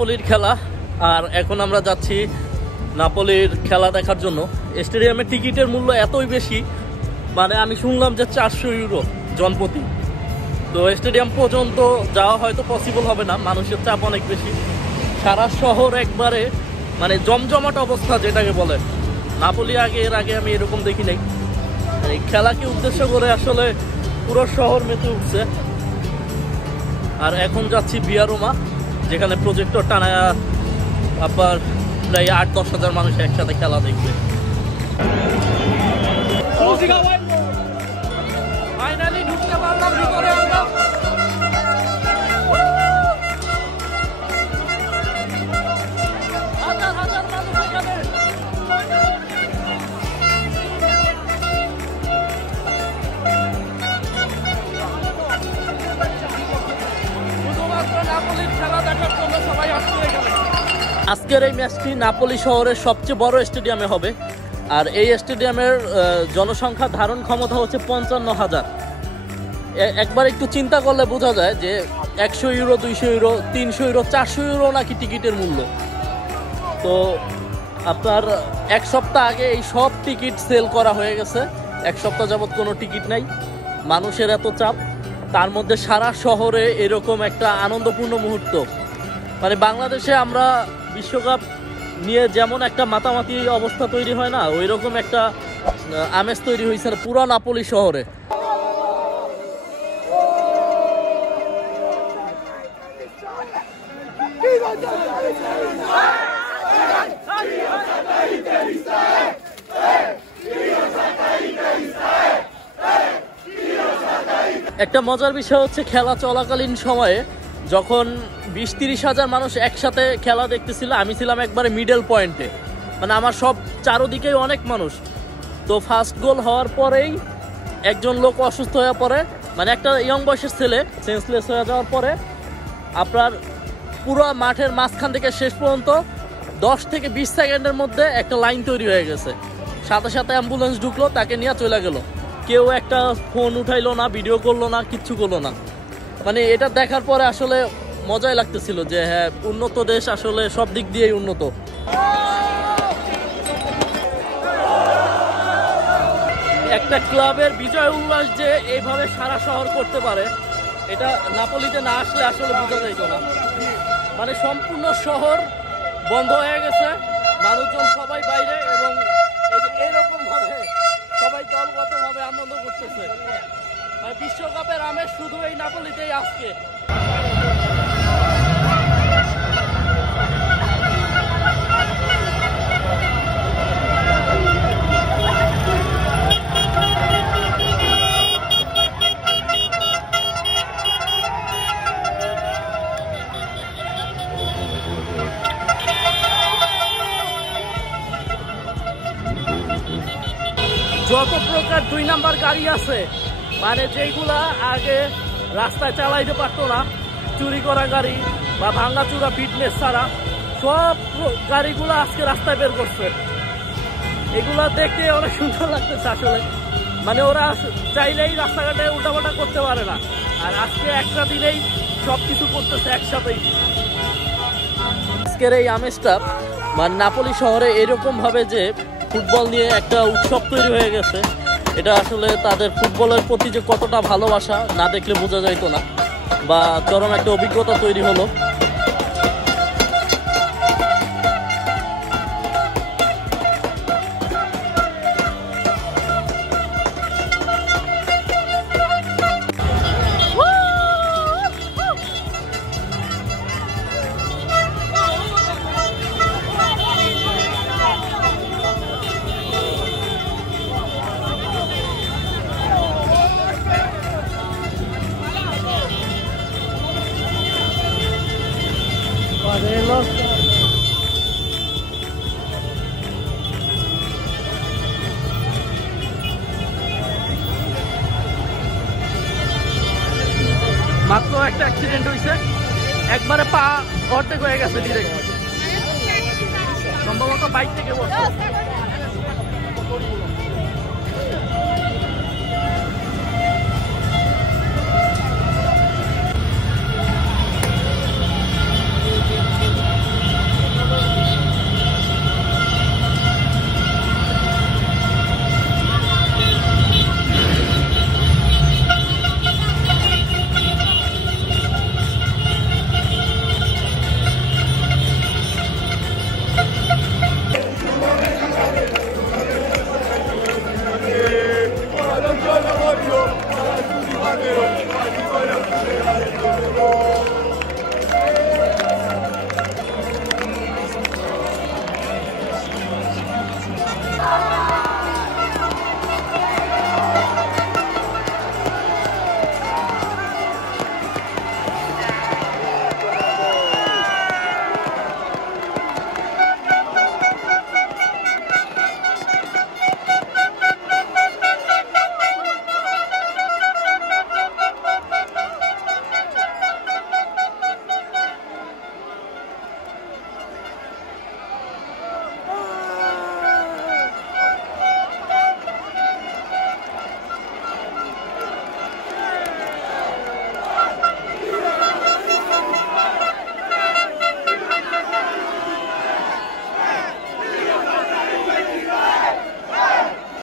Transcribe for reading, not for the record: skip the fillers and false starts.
নাপোলির খেলা, আর এখন আমরা যাচ্ছি নাপোলির খেলা দেখার জন্য। স্টেডিয়ামের টিকিটের মূল্য এতই বেশি, মানে আমি শুনলাম যে 400 ইউরো জনপ্রতি। তো স্টেডিয়াম পর্যন্ত যাওয়া হয়তো পসিবল হবে না, মানুষের চাপ অনেক বেশি। সারা শহর একবারে মানে জমজমাট অবস্থা যেটাকে বলে। নাপোলি এর আগে আমি এরকম দেখি নাই। এই খেলাকে উদ্দেশ্য করে আসলে পুরো শহর মেতে উঠছে। আর এখন যাচ্ছি ভিয়া রোমা, যেখানে প্রজেক্টর টানায়া আপনার প্রায় 8-10 হাজার মানুষ একসাথে খেলা দেখবে। ফাইনালি ঢুকতে পারলাম ভিতরে আমরা। হাজার হাজার মানুষ এখানে। শুধুমাত্র নাপোলির খেলা দেখার জন্য সবাই আসছে এখানে। আজকের এই ম্যাচটি নাপোলি শহরের সবচেয়ে বড় স্টেডিয়ামে হবে। আর এই স্টেডিয়ামের জনসংখ্যা ধারণ ক্ষমতা হচ্ছে 55,000। একবার একটু চিন্তা করলে বোঝা যায় যে 100 ইউরো, 200 ইউরো, 300 ইউরো, 400 ইউরো নাকি টিকিটের মূল্য। তো আপনার এক সপ্তাহ আগে এই সব টিকিট সেল করা হয়ে গেছে। এক সপ্তাহ যাবৎ কোনো টিকিট নাই, মানুষের এত চাপ, তার মধ্যে সারা শহরে এরকম একটা আনন্দপূর্ণ মুহূর্ত। মানে বাংলাদেশে আমরা বিশ্বকাপ নিয়ে যেমন একটা মাতামাতি অবস্থা তৈরি হয় না, ওই রকম একটা আমেজ তৈরি হয়েছে পুরো নাপোলি শহরে। একটা মজার বিষয় হচ্ছে খেলা চলাকালীন সময়ে যখন 20-30 হাজার মানুষ একসাথে খেলা দেখতেছিল, আমি ছিলাম একবারে মিডল পয়েন্টে, মানে আমার সব চারোদিকেই অনেক মানুষ। তো ফার্স্ট গোল হওয়ার পরেই একজন লোক অসুস্থ হয়ে পড়ে, মানে একটা ইয়ং বয়সের ছেলে সেন্সলেস হয়ে যাওয়ার পরে আপনার পুরো মাঠের মাঝখান থেকে শেষ পর্যন্ত 10 থেকে 20 সেকেন্ডের মধ্যে একটা লাইন তৈরি হয়ে গেছে। সাথে সাথে অ্যাম্বুলেন্স ঢুকলো, তাকে নিয়ে চলে গেল। কেউ একটা ফোন উঠাইলো না, ভিডিও করলো না, কিচ্ছু করলো না। মানে এটা দেখার পরে আসলে মজাই লাগতেছিল যে হ্যাঁ, উন্নত দেশ আসলে সব দিক দিয়েই উন্নত। একটা ক্লাবের বিজয় উল্লাস যে এইভাবে সারা শহর করতে পারে, এটা নাপোলিতে না আসলে আসলে বোঝা যাইতো না। মানে সম্পূর্ণ শহর বন্ধ হয়ে গেছে, মানুষজন সবাই বাইরে, এবং এইরকম ভাবে সবাই দলগতভাবে আনন্দ করতেছে। মানে বিশ্বকাপের আমেজ শুধু এই নাপোলিতেই আজকে। যত প্রকার 2 নাম্বার গাড়ি আছে, মানে যেগুলা আগে রাস্তায় চালাইতে পারতো না, চুরি করা গাড়ি বা ভাঙাচুরা ফিটনেস ছাড়া, সব গাড়িগুলো আজকে রাস্তায় বের করছে। এগুলা দেখতে অনেক সুন্দর লাগতেছে আসলে। মানে ওরা চাইলেই রাস্তাঘাটে উল্টাপাল্টা করতে পারে না, আর আজকে একটা দিনেই সব কিছু করতেছে একসাথেই। আজকের এই আমেজটা মানে নাপোলি শহরে এরকম ভাবে যে ফুটবল নিয়ে একটা উৎসব তৈরি হয়ে গেছে, এটা আসলে তাদের ফুটবলের প্রতি যে কতটা ভালোবাসা না দেখলে বোঝা যাইতো না, বা চরম একটা অভিজ্ঞতা তৈরি হলো। মাত্র একটা অ্যাক্সিডেন্ট হয়েছে, একবারে পা অর্ধেক হয়ে গেছে ডিরেক্ট, সম্ভবত বাইক থেকে বসে।